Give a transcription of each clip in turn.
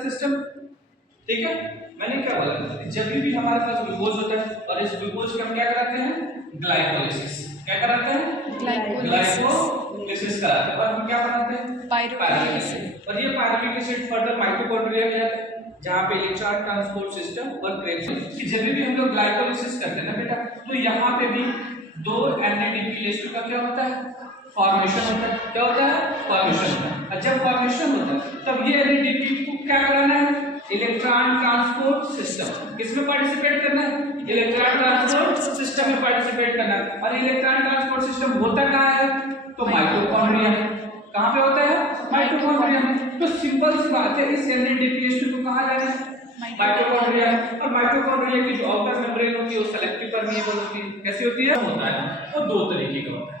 System. ठीक है, मैंने क्या बोला, जब भी हमारे पास ग्लूकोज होता है और इस ग्लूकोज को हम क्या कराते हैं, ग्लाइकोलाइसिस। क्या कराते हैं, ग्लाइकोलाइसिस कराते हैं। और हम क्या बनाते हैं, पायरुविक एसिड। और ये पायरुविक एसिड फर्दर माइटोकॉन्ड्रिया में जाता है, जहां पे इलेक्ट्रॉन ट्रांसपोर्ट सिस्टम और क्रेब्स कि जब भी हम लोग ग्लाइकोलाइसिस करते हैं ना बेटा, तो यहाँ पे भी दो NADPH2 का क्या होता है, फॉर्मेशन होता है। क्या होता है, फॉर्मेशन होता है। और जब फॉर्मेशन होता है तब ये NADPH को क्या कराना है, इलेक्ट्रॉन ट्रांसपोर्ट सिस्टम। किसमें पार्टिसिपेट करना है, इलेक्ट्रॉन ट्रांसपोर्ट सिस्टम में पार्टिसिपेट करना है। और इलेक्ट्रॉन ट्रांसपोर्ट सिस्टम होता कहाँ है, तो माइटोकॉन्ड्रिया। कहाँ पे होता है, माइटोकॉन्ड्रिया में। तो सिंपल सी बात है, इस NADPH2 को कहाँ जाना है, माइटोकॉन्ड्रिया। और माइटोकॉन्ड्रिया की जो आउटर मेम्ब्रेन होती है वो सेलेक्टिव परमिएबल होती है। कैसी होती है, होता है वो दो तरीके का होता है।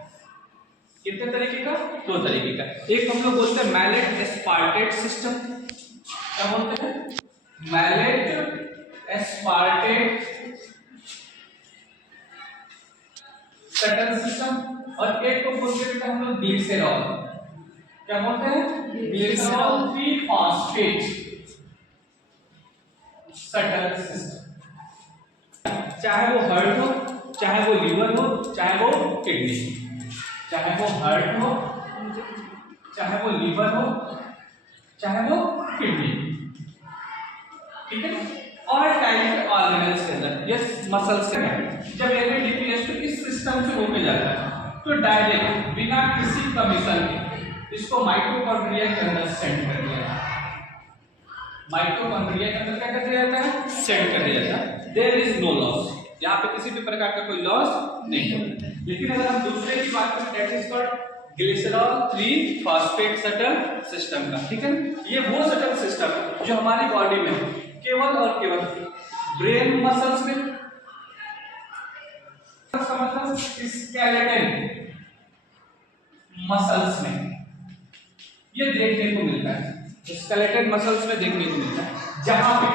कितने तरीके का, दो तरीके का। एक हम लोग बोलते हैं मैलेट एस्पार्टेट सिस्टम। क्या बोलते हैं, मैलेट एस्पार्टेट शटल सिस्टम। और एक को बोलते हैं हम लोग ग्लिसरॉल। क्या बोलते हैं, ग्लिसरॉल 3 फॉस्फेट शटल सिस्टम। चाहे वो हार्ट हो, चाहे वो लीवर हो, चाहे वो किडनी, चाहे वो हार्ट हो, चाहे वो लीवर हो, चाहे वो किडनी। ठीक है, और टाइप के ऑर्गेनल्स के अंदर, यस मसल्स के अंदर जब NADPH2 इस सिस्टम से होके जाता है तो डायरेक्ट बिना किसी कमीशन के इसको माइटोकॉन्ड्रिया के अंदर सेंड कर दिया जाता है। माइटोकॉन्ड्रिया के अंदर क्या कर दिया जाता है, सेंड कर दिया जाता है। देयर इज नो लॉस, यहाँ पे किसी भी प्रकार का कोई लॉस नहीं होता। लेकिन अगर हम दूसरे की बात करें, that is called glycerol 3 phosphate shuttle system का। ठीक है, ये वो शटल सिस्टम है जो हमारी बॉडी में केवल और केवल ब्रेन मसल्स में, मतलब स्केलेटन मसल्स में ये देखने को मिलता है। स्केलेटन मसल्स में देखने को मिलता है, जहां पे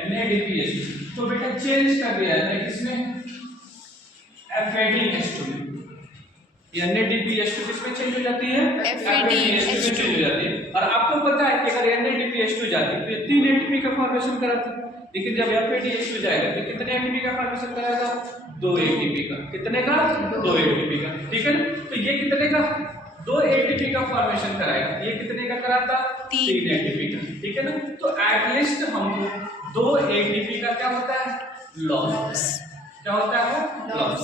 NADPH तो बेटा चेंज कर दिया जाता है किसमें, FADH2 में। NADPH2 किसमें चेंज हो जाती है, FADH2 में चेंज हो जाती है। और आपको पता है कि अगर NADPH2 जाती है तो ये 3 ATP का फॉर्मेशन कराता है। लेकिन जब FADH2 जाएगा तो कितने ATP का फॉर्मेशन कराएगा, 2 ATP का। कितने का, 2 ATP का। ठीक है, तो ये कितने का, 2 ATP का फॉर्मेशन कराएगा। ये कितने का कराता, 3 ATP का। ठीक है ना, तो एटलीस्ट हमको 2 ATP का क्या होता है, लॉस। क्या होता है, लॉस।